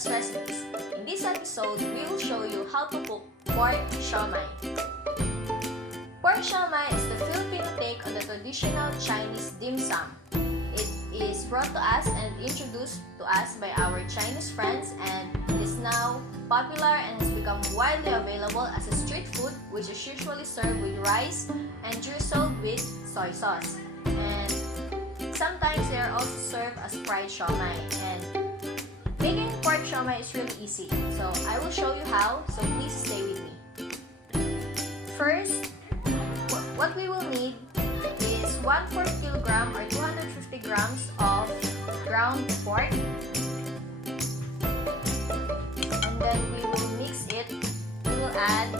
Filipinos recipes. In this episode, we will show you how to cook pork siomai. Pork siomai is the Filipino take on the traditional Chinese dim sum. It is brought to us and introduced to us by our Chinese friends, and it is now popular and has become widely available as a street food, which is usually served with rice and drizzled with soy sauce. And sometimes they are also served as fried siomai. And making pork siomai is really easy, so I will show you how, so please stay with me. First, what we will need is 1/4 kilogram or 250 grams of ground pork. And then we will mix it. We will add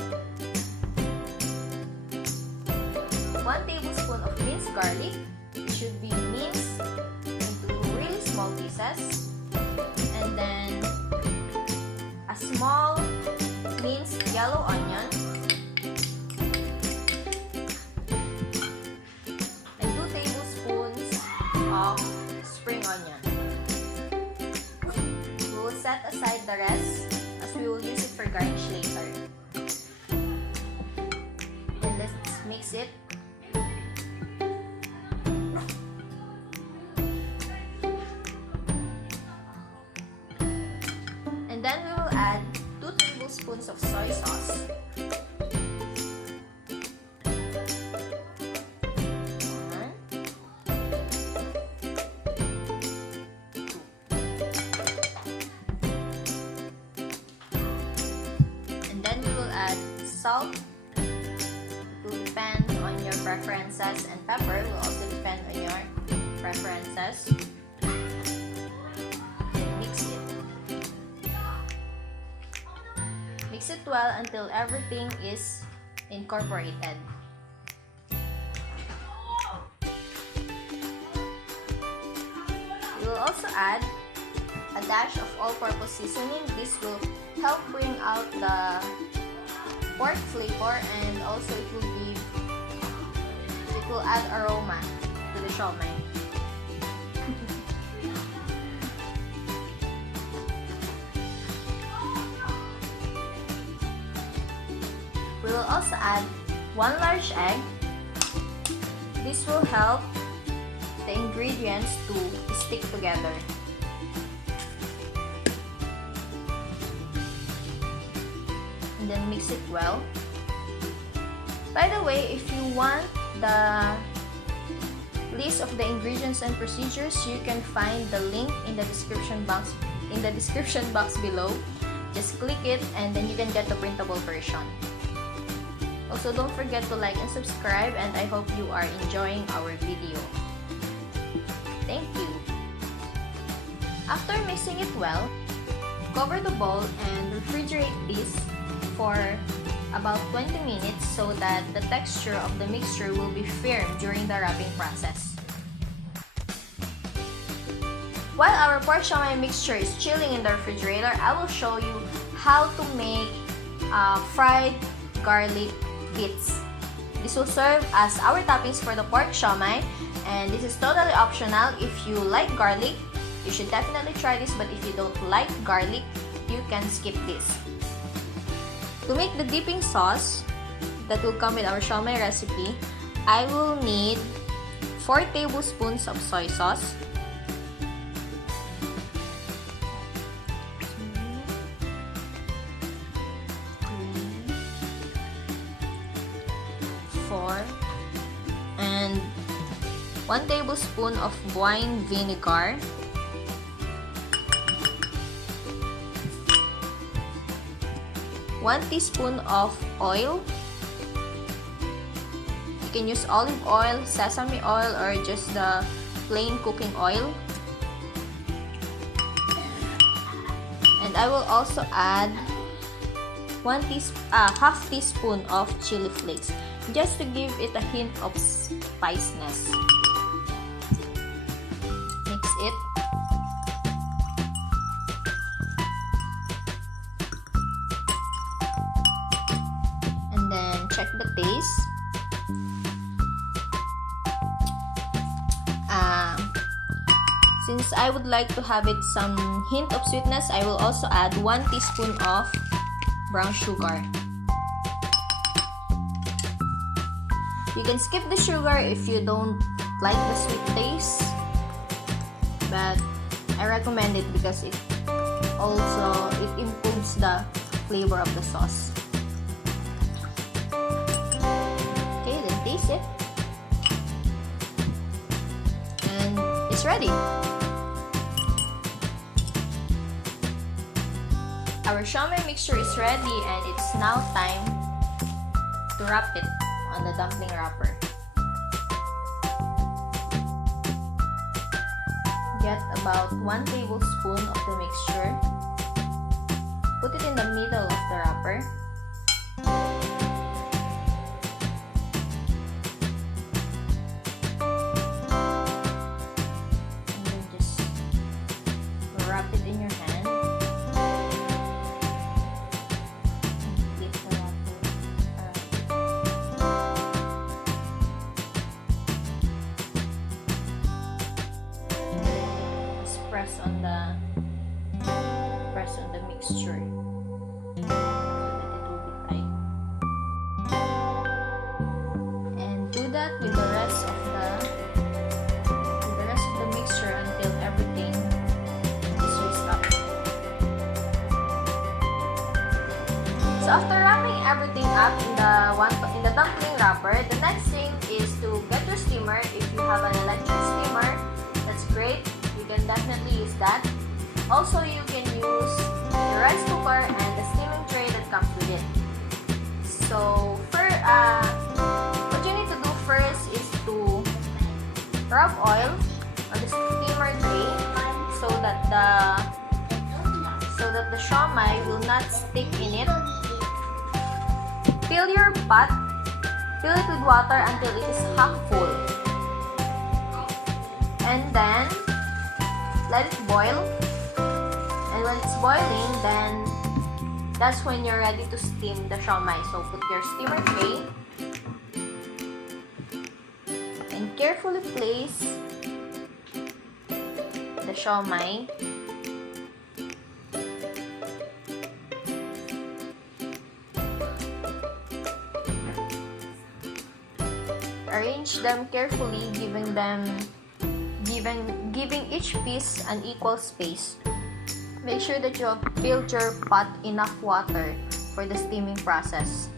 1 tablespoon of minced garlic. It should be minced into really small pieces. And then a small minced yellow onion. And 2 tablespoons of spring onion. We will set aside the rest as we will use it for garnish later. And let's mix it. And then we will add 2 tablespoons of soy sauce. And then we will add salt. It will depend on your preferences, and pepper will also depend on your preferences. Mix it well until everything is incorporated. We will also add a dash of all-purpose seasoning. This will help bring out the pork flavor, and also it will add aroma to the siomai. We will also add 1 large egg. This will help the ingredients to stick together. And then mix it well. By the way, if you want the list of the ingredients and procedures, you can find the link in the description box below. Just click it and then you can get the printable version. Also, don't forget to like and subscribe, and I hope you are enjoying our video. Thank you. After mixing it well, cover the bowl and refrigerate this for about 20 minutes so that the texture of the mixture will be firm during the wrapping process. While our pork siomai mixture is chilling in the refrigerator, I will show you how to make fried garlic bits. This will serve as our toppings for the pork siomai, and this is totally optional. If you like garlic, you should definitely try this, but if you don't like garlic, you can skip this. To make the dipping sauce that will come with our siomai recipe, I will need 4 tablespoons of soy sauce, 4, and 1 tablespoon of wine vinegar, 1 teaspoon of oil. You can use olive oil, sesame oil, or just the plain cooking oil. And I will also add half teaspoon of chili flakes, just to give it a hint of spiciness. Mix it. And then check the taste. Since I would like to have it some hint of sweetness, I will also add 1 teaspoon of brown sugar. You can skip the sugar if you don't like the sweet taste, but I recommend it because it improves the flavor of the sauce. Okay, then taste it. And it's ready. Our shumai mixture is ready, and it's now time to wrap it on the dumpling wrapper. Get about 1 tablespoon of the mixture. Put it in the middle of the wrapper. And then just wrap it in your hand. And flip the wrapper around. Just press on the mixture. And do that with the rest of the mixture until everything is whisked up. So after wrapping everything up in the dumpling wrapper, the next thing is to get your steamer. If you have an electric steamer, that's great. You can definitely use that. Also, you can use the rice cooker and the steaming tray that comes with it. So, what you need to do first is to rub oil on the steamer tray so that the shumai will not stick in it. Fill your pot. Fill it with water until it is half full. And then let it boil. And when it's boiling, then that's when you're ready to steam the shumai. So put your steamer tray and carefully place the shumai . Arrange them carefully, giving each piece an equal space. Make sure that you have filled your pot enough water for the steaming process.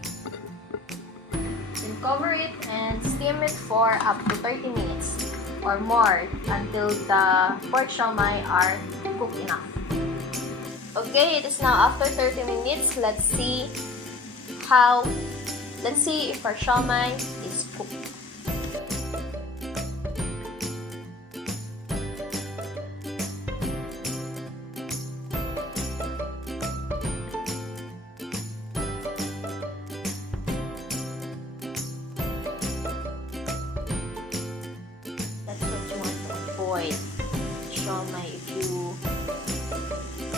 Then cover it and steam it for up to 30 minutes or more until the pork siomai are cooked enough. Okay, it is now after 30 minutes. Let's see if our siomai is cooked. Shumai, if you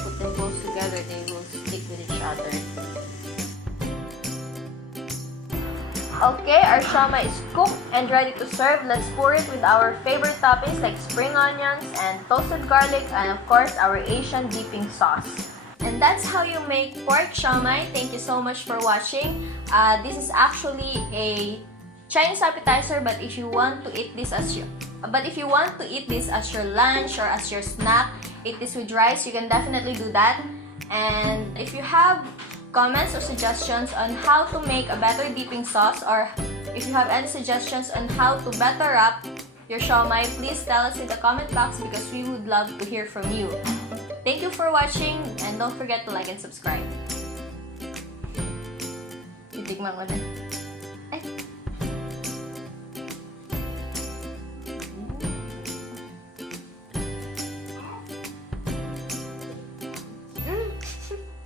put them both together, they will stick with each other. Okay, our shumai is cooked and ready to serve. Let's pour it with our favorite toppings like spring onions and toasted garlic, and of course our Asian dipping sauce. And that's how you make pork siomai. Thank you so much for watching. This is actually a Chinese appetizer, but if you want to eat this as your lunch or as your snack, eat this with rice, you can definitely do that. And if you have comments or suggestions on how to make a better dipping sauce, or if you have any suggestions on how to better wrap your siomai, please tell us in the comment box because we would love to hear from you. Thank you for watching, and don't forget to like and subscribe. Titikman ko na.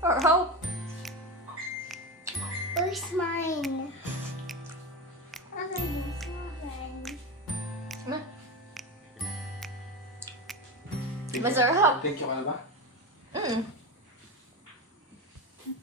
Or hope. Where's mine? Masarap. Thank you ka na ba?